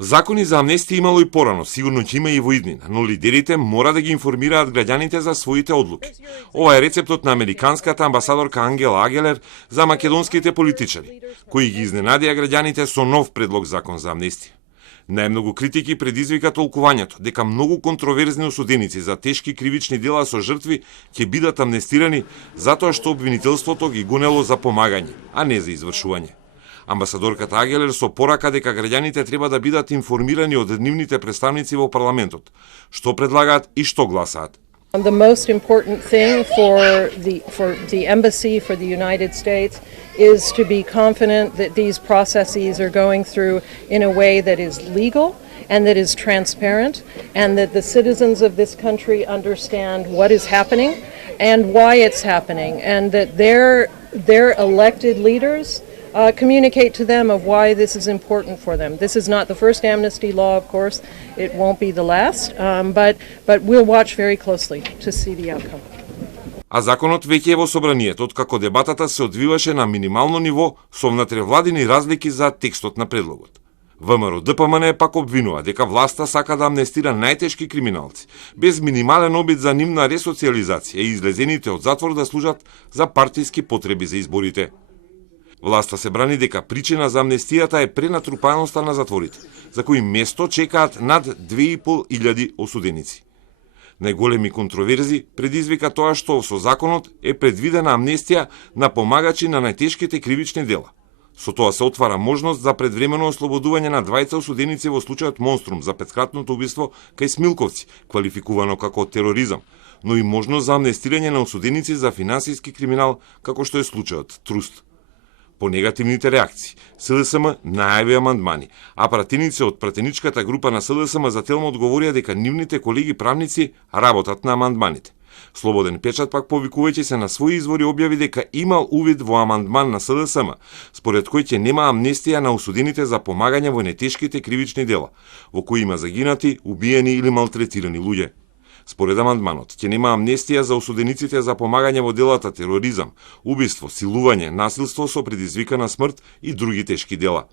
Закони за амнестија имало и порано, сигурно ќе има и во иднина, но лидерите мора да ги информираат граѓаните за своите одлуки. Ова е рецептот на американската амбасадорка Ангела Агелер за македонските политичари, кои ги изненадија граѓаните со нов предлог закон за амнестија. Најмногу критики предизвика толкувањето дека многу контроверзни осуденици за тешки кривични дела со жртви ќе бидат амнестирани затоа што обвинителството ги гонело за помагање, а не за извршување. Амбасадорката Агелер со порака дека граѓаните треба да бидат информирани од нивните представници во парламентот, што предлагаат и што гласаат. The most important thing for the embassy, for the United States, is to be confident that these processes are going through in a way that is legal and that is transparent, and that the citizens of this country understand what is happening and why it's happening, and that their elected leaders communicate to them of why this is important for them. This is not the first amnesty law, of course. It won't be the last, but we'll watch very closely to see the outcome. А законот веќе е во собранието, откако дебатата се одвиваше на минимално ниво со внатревладини разлики за текстот на предлогот. ВМРО-ДПМН пак обвинува дека власта сака да амнестира најтешки криминалци, без минимален обид за нивна ресоциализација и излезените од затвор да служат за партиски потреби за изборите. Власта се брани дека причина за амнестијата е пренатрупаноста на затворите, за кои место чекаат над 2500 осуденици. Најголеми контроверзи предизвика тоа што со законот е предвидена амнестија на помагачи на најтешките кривични дела. Со тоа се отвара можност за предвремено ослободување на двајца осуденици во случајот Монструм за петкратното убиство кај Смилковци, квалификувано како тероризам, но и можност за амнестирање на осуденици за финансиски криминал, како што е случајот Труст. По негативните реакции, СДСМ најави амандмани, а пратеници од пратеничката група на СДСМ за телмо одговорија дека нивните колеги правници работат на амандманите. Слободен печат пак повикувајќи се на своји извори објави дека имал увид во амандман на СДСМ, според кој ќе нема амнестија на осудените за помагање во нетешките кривични дела, во кои има загинати, убиени или малтретирани луѓе. Според амандманот, ќе нема амнестија за осудениците за помагање во делата тероризам, убиство, силување, насилство со предизвикана смрт и други тешки дела.